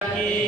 કી જય.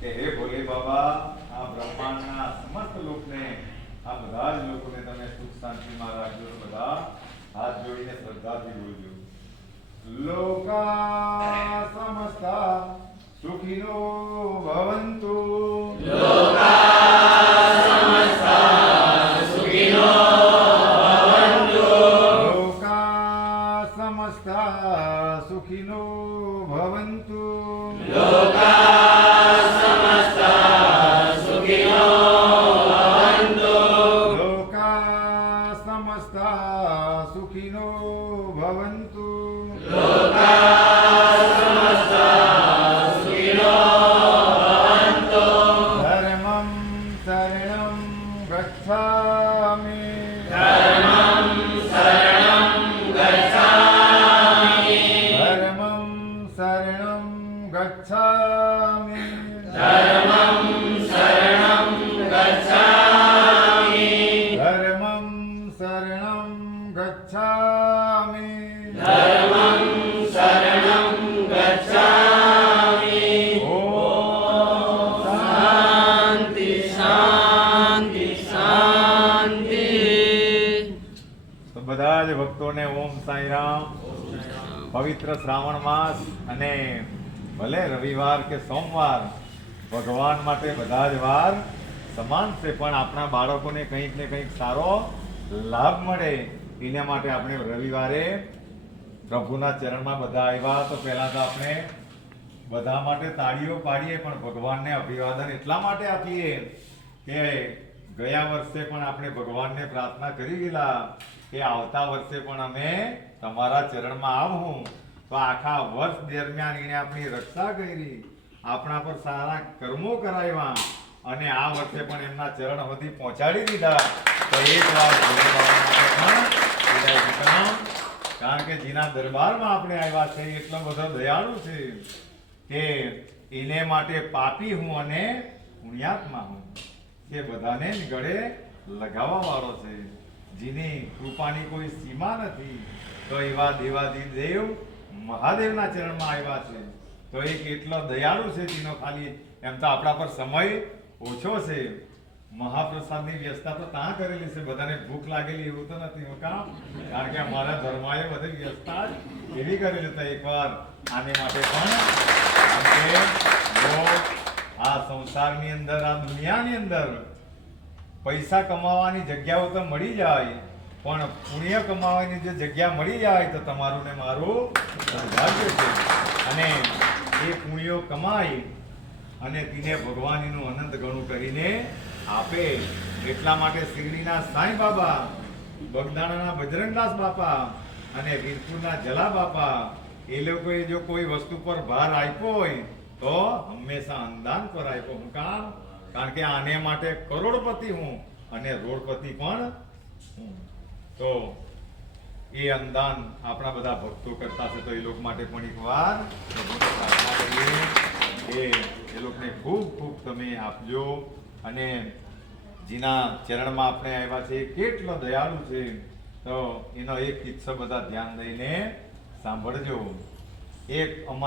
કે હે ભોલે બાબા, આ બ્રહ્માંડના સમસ્ત લોકને, આ બધા જ લોકોને તમે સુખ શાંતિમાં રાખજો બધા હાથ જોડીને શ્રદ્ધાથી બોલજો. લોકા સમસ્તા સુખીનો ભવંતુ. સુખિનો પવિત્ર શ્રાવણ માસ અને ભલે રવિવાર કે સોમવાર, ભગવાન માટે બધા જ વાર સમાન છે, પણ આપણા બાળકોને કંઈક ને કંઈક સારો લાભ મળે. એના માટે આપણે રવિવારે પ્રભુના ચરણમાં બધા આવ્યા. તો પહેલાં તો આપણે બધા માટે તાળીઓ પાડીએ, પણ ભગવાનને અભિવાદન એટલા માટે આપીએ કે ગયા વર્ષે પણ આપણે ભગવાનને પ્રાર્થના કરી ગયેલા કે આવતા વર્ષે પણ અમે તમારા ચરણમાં આવું. તો આખા વર્ષ દરમિયાન એને આપણી રક્ષા કરી, આપણા પર સારા કર્મો કરાવ્યા અને આ વર્ષે પણ એમના ચરણ સુધી પહોંચાડી દીધા. તો એક વાર. કારણ કે જેના દરબારમાં આપણે આવ્યા છે, એટલો બધો દયાળુ છે કે એને માટે પાપી હું અને પુણ્યાત્મા હું. એ બધાને જ ગળે લગાવવા વાળો છે. જેની કૃપાની કોઈ સીમા નથી. તો એવા દેવાદી દેવ મહાદેવના ચરણમાં આવ્યા છે. તો એ કેટલો દયાળુ છે તેનો ખાલી એમ તો આપણા પર સમય ઓછો છે. મહાપ્રસાદની વ્યવસ્થા તો ત્યાં કરેલી છે. બધાને ભૂખ લાગેલી એવું તો નથી, હું કામ કારણ કે અમારા ધર્માએ બધી વ્યવસ્થા જ એવી કરેલી તો એકવાર. આને માટે પણ આ સંસારની અંદર, આ દુનિયાની અંદર પૈસા કમાવાની જગ્યાઓ તો મળી જાય. પણ પુણ્ય કમાવાની જે જગ્યા મળી જાય તો તમારું ને મારું સૌભાગ્ય છે. અને એ પુણ્યો કમાઈ અને તેને ભગવાનનું અનંત ગણું કરીને આપે. એટલા માટે શિરડીના સાંઈ બાબા, બગદાણાના બજરંગદાસ બાપા અને વીરપુરના જલા બાપા, એ લોકોએ જો કોઈ વસ્તુ પર ભાર આપ્યો હોય તો હંમેશા અંદાન પર આપ્યો હું. કામ કારણ કે આને માટે કરોડપતિ હું અને રોડપતિ પણ હું. તો એ અંદાન આપણા બધા ભક્તો કરતા છે તો એ લોકો માટે પણ એક વાર પ્રભુને પ્રાર્થના કરીએ. કે એ લોકોને ખૂબ ખૂબ તમે આપજો. અને જેના ચરણમાં આપણે આવ્યા છે, કેટલો દયાળુ છે, તો એનો એક કિસ્સો બધા ધ્યાન દઈને સાંભળજો. એક અમારી